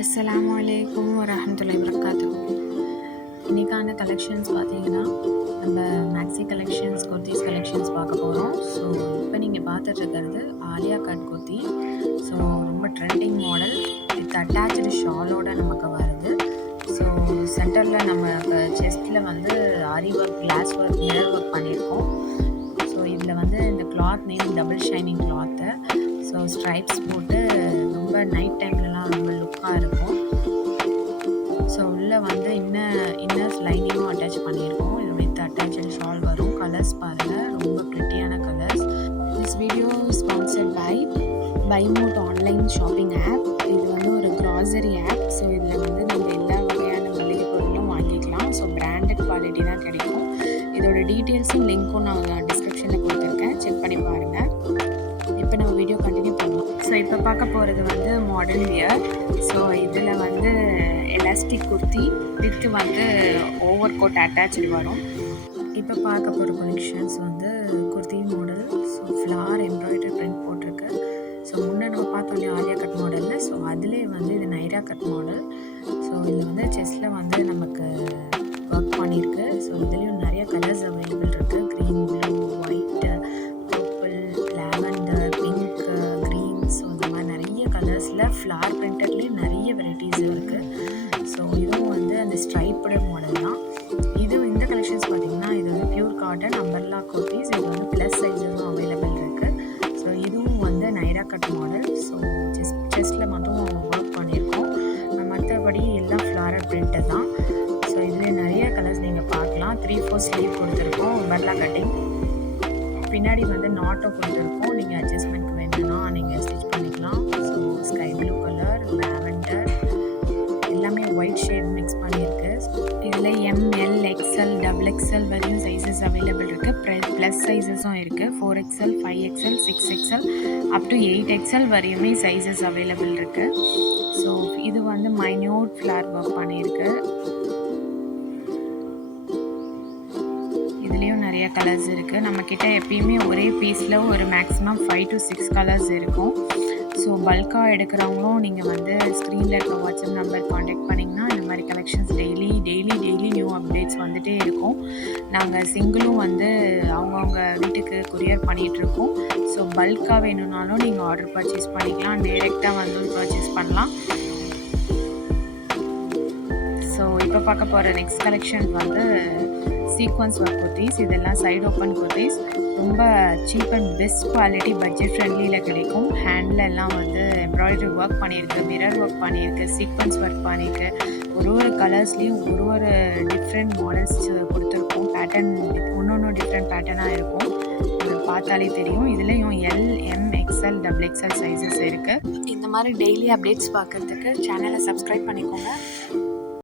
அஸ்ஸலாமு அலைக்கும் வரஹ்மத்துல்லாஹி வபரகாத்துஹு. இன்றைக்கான கலெக்ஷன்ஸ் பார்த்தீங்கன்னா, நம்ம மேக்ஸி கலெக்ஷன்ஸ், குர்தீஸ் கலெக்ஷன்ஸ் பார்க்க போகிறோம். ஸோ இப்போ நீங்கள் பார்த்துட்ருக்கிறது ஆலியா கட் குர்த்தி. ஸோ ரொம்ப ட்ரெண்டிங் மாடல் வித் அட்டாச்சு ஷாலோட நமக்கு வருது. ஸோ சென்டரில் நம்ம செஸ்ட்டில் வந்து aari work, glass work, mirror work பண்ணியிருக்கோம். ஸோ இதில் வந்து இந்த cloth name double shining cloth. So stripes போட்டு ரொம்ப நைட் டைம்லலாம் ரொம்ப லுக்காக இருக்கும். ஸோ உள்ளே வந்து இன்னர்ஸ் லைனிங்கும் அட்டாச் பண்ணியிருக்கோம். இது வித் அட்டாச்சு ஷால் வரும். கலர்ஸ் பாருங்கள், ரொம்ப ப்ரிட்டியான colours. This video sponsored by Mod online shopping app. இது வந்து ஒரு க்ராசரி ஆப். ஸோ இதில் வந்து நம்ம எல்லா வகையான மளிகை பொருளும் வாங்கிக்கலாம். ஸோ பிராண்டட் குவாலிட்டி தான் கிடைக்கும். இதோட டீட்டெயில்ஸும் லிங்க்கும் நான் டிஸ்கிரிப்ஷனில் கொடுத்துருக்கேன், செக் பண்ணி பாருங்கள். இப்போ நம்ம வீடியோ கண்டினியூ பண்ணலாம். ஸோ இப்போ பார்க்க போகிறது வந்து மாடர்ன் வியர். ஸோ இதில் வந்து எலாஸ்டிக் குர்த்தி வித் வந்து ஓவர் கோட் அட்டாச்சு வரும். இப்போ பார்க்க போகிற கலெக்ஷன்ஸ் வந்து kurti model. So flare embroidery print போட்டிருக்கு. ஸோ முன்னே நம்ம பார்த்தோன்னே ஆலியா கட் மாடலில், ஸோ அதிலே வந்து இது நைரா கட் மாடல். ஸோ இதில் வந்து செஸ்ட்டில் வந்து நமக்கு ஒர்க் பண்ணியிருக்கு. ஸோ இதுலேயும் நிறைய கலர்ஸ் அவைலபிள் இருக்குது. Green, blue, white, purple, lavender, pink, green. So இந்த மாதிரி நிறைய கலர்ஸில் ஃப்ளார் பிரிண்டட்லேயே நிறைய வெரைட்டிஸ் இருக்குது. ஸோ இதுவும் வந்து அந்த ஸ்ட்ரைப்டு மாடல் தான். இந்த கலெக்ஷன்ஸ் பார்த்திங்கன்னா, இது வந்து பியூர் காட்டன் அம்பர்லா குர்த்திஸ். இது வந்து ப்ளஸ் சைஸஸும் அவைலபிள் இருக்குது. ஸோ இதுவும் வந்து நைரா கட் மாடல். ஸோ செஸ்ட்டில் மட்டும் ஒர்க் பண்ணியிருக்கோம். மற்றபடி எல்லாம் ஃப்ளாரல் பிரிண்ட்டு தான். ஸோ இதில் நிறைய கலர்ஸ் நீங்கள் பார்க்கலாம். 3/4 ஸ்லீவ் கொடுத்துருக்கோம், அம்பர்லா கட்டிங். பின்னாடி வந்து நாட்டோ கொடுத்துருக்கோம். நீங்கள் அட்ஜஸ்ட்மெண்ட்க்கு வேணும்னா நீங்கள் ஸ்டிச் பண்ணிக்கலாம். So sky blue colour, lavender, எல்லாமே ஒயிட் ஷேட் மிக்ஸ் பண்ணியிருக்கு. இதில் ML, XL, XXL வரையும் சைஸஸ் அவைலபிள் இருக்குது. ப்ளஸ் சைஸஸும் இருக்குது. 4XL, 5XL, 6XL up to 8XL வரையுமே சைஸஸ் அவைலபிள் இருக்குது. ஸோ இது வந்து மைன்யூட் ஃப்ளார் ஒர்க் பண்ணியிருக்கு. இதுலேயும் நிறைய கலர்ஸ் இருக்குது. நம்மக்கிட்ட எப்பயுமே ஒரே பீஸில் ஒரு மேக்ஸிமம் 5 to 6 கலர்ஸ் இருக்கும். ஸோ பல்காக எடுக்கிறவங்களும் நீங்கள் வந்து ஸ்க்ரீனில் இருக்க வாட்ஸ்அப் நம்பர் காண்டாக்ட் பண்ணிங்கன்னா இந்த மாதிரி கலெக்ஷன்ஸ் டெய்லி நியூ அப்டேட்ஸ் வந்துகிட்டே இருக்கும். நாங்கள் சிங்கிளும் வந்து அவங்கவுங்க வீட்டுக்கு கொரியர் பண்ணிகிட்ருக்கோம். ஸோ பல்காக வேணும்னாலும் நீங்கள் ஆர்டர் பர்ச்சேஸ் பண்ணிக்கலாம், டைரெக்டாக வந்து பர்ச்சேஸ் பண்ணலாம். ஸோ இப்போ பார்க்க போகிற நெக்ஸ்ட் கலெக்ஷன் வந்து சீக்வன்ஸ் ஒர்க் குர்த்திஸ். இதெல்லாம் சைடு ஓப்பன் குர்த்திஸ். ரொம்ப cheap and best quality, budget ஃப்ரெண்ட்லியில் கிடைக்கும். ஹேண்டில் எல்லாம் வந்து எம்ப்ராய்டரி ஒர்க் பண்ணியிருக்கு, மிரர் ஒர்க் பண்ணியிருக்கு, சீக்வன்ஸ் ஒர்க் பண்ணியிருக்கு. ஒரு கலர்ஸ்லேயும் ஒரு டிஃப்ரெண்ட் மாடல்ஸ் கொடுத்துருக்கோம். பேட்டர்ன் ஒன்று டிஃப்ரெண்ட் பேட்டர்னாக இருக்கும். அது பார்த்தாலே தெரியும். இதுலேயும் L, M, XL, XXL sizes இருக்குது. இந்த மாதிரி டெய்லி அப்டேட்ஸ் பார்க்குறதுக்கு சேனலை சப்ஸ்கிரைப் பண்ணிக்கோங்க.